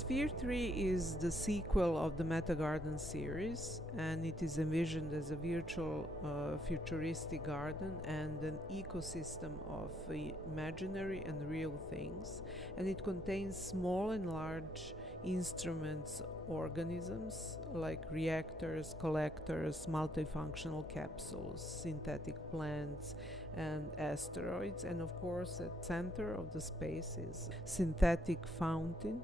Sfera3 is the sequel of the MetaGarden series, and it is envisioned as a virtual futuristic garden and an ecosystem of imaginary and real things, and it contains small and large instruments-organisms like reactors, collectors, multifunctional capsules, synthetic plants, and asteroids. And of course, at the center of the space is synthetic fountain,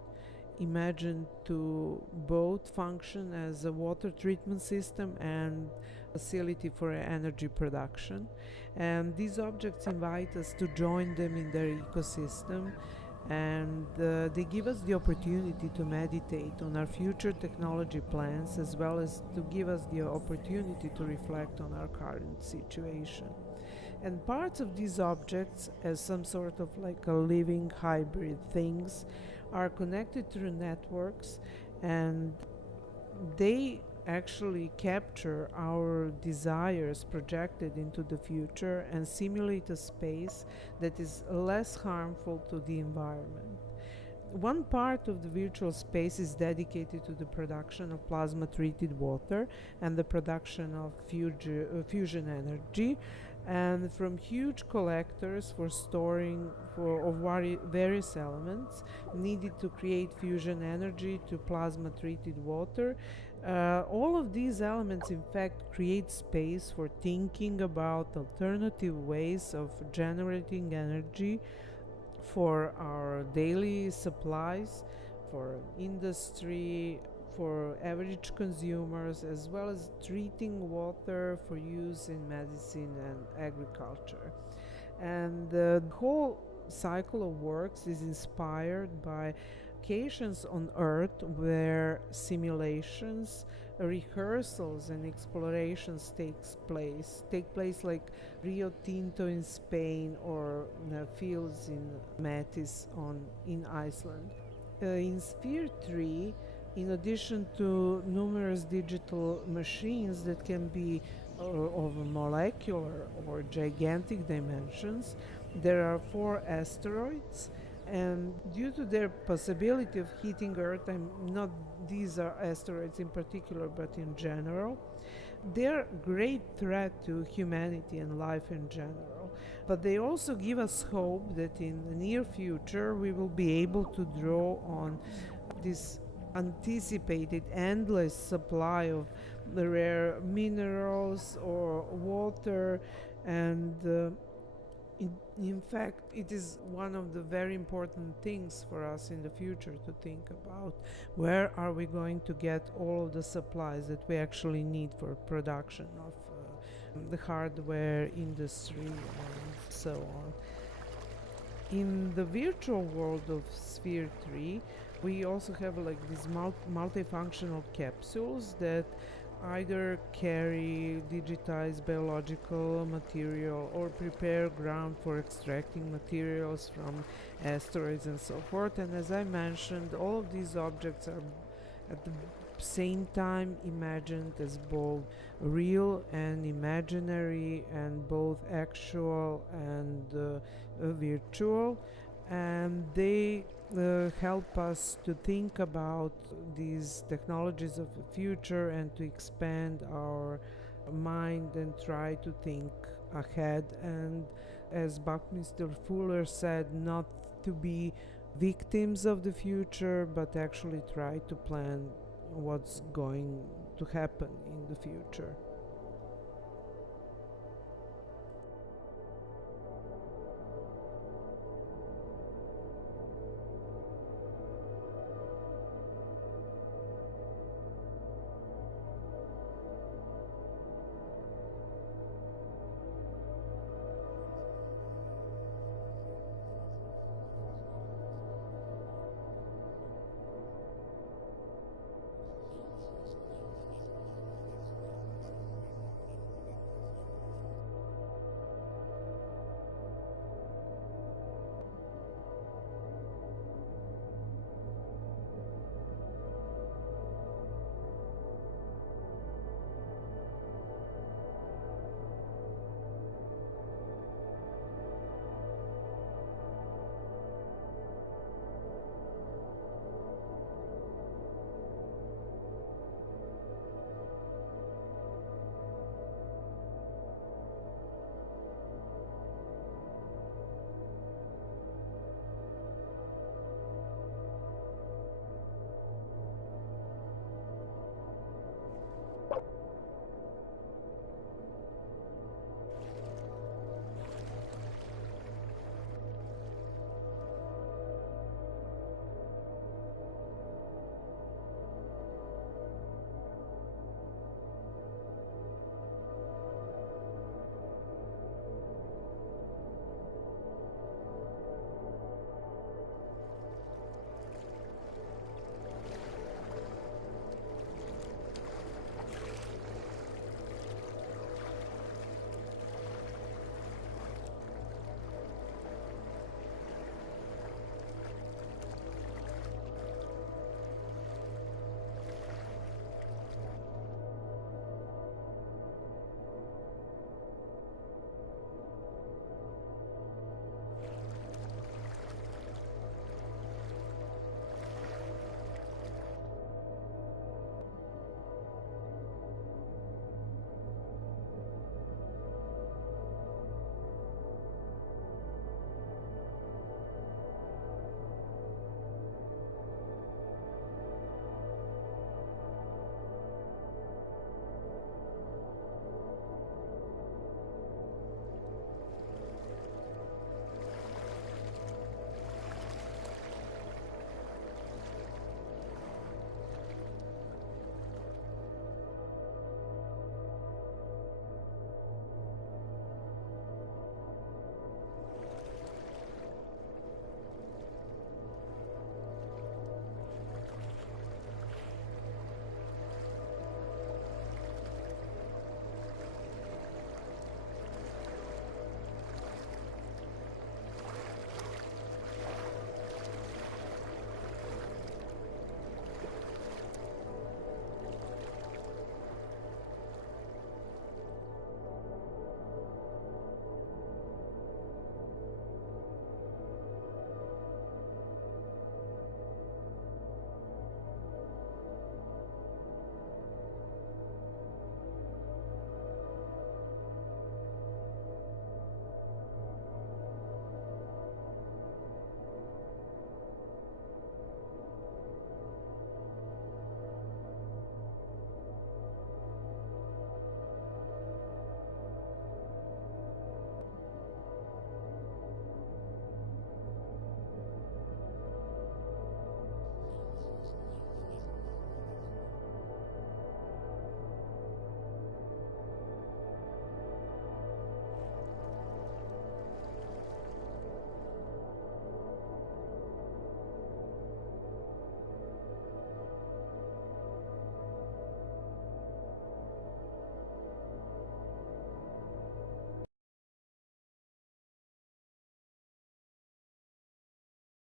imagined to both function as a water treatment system and facility for energy production. And these objects invite us to join them in their ecosystem, and they give us the opportunity to meditate on our future technology plans, as well as to give us the opportunity to reflect on our current situation. And parts of these objects, as some sort of like a living hybrid things, are connected through networks, and they actually capture our desires projected into the future and simulate a space that is less harmful to the environment. One part of the virtual space is dedicated to the production of plasma-treated water and the production of fusion energy, and from huge collectors for storing of various elements needed to create fusion energy to plasma-treated water. All of these elements, in fact, create space for thinking about alternative ways of generating energy for our daily supplies, for industry, for average consumers, as well as treating water for use in medicine and agriculture. And the whole cycle of works is inspired by locations on Earth where simulations, rehearsals, and explorations take place, like Rio Tinto in Spain or fields in Metis in Iceland. In Sfera3, in addition to numerous digital machines that can be of molecular or gigantic dimensions, there are 4 asteroids, and due to their possibility of hitting Earth, and not these are asteroids in particular, but in general, they're a great threat to humanity and life in general. But they also give us hope that in the near future we will be able to draw on this anticipated endless supply of the rare minerals or water, and in fact, it is one of the very important things for us in the future to think about. Where are we going to get all of the supplies that we actually need for production of the hardware industry and so on? In the virtual world of Sfera3, we also have like these multifunctional capsules that either carry digitized biological material or prepare ground for extracting materials from asteroids and so forth. And as I mentioned, all of these objects are at the same time imagined as both real and imaginary, and both actual and virtual, and they help us to think about these technologies of the future and to expand our mind and try to think ahead, and as Buckminster Fuller said, not to be victims of the future but actually try to plan what's going to happen in the future.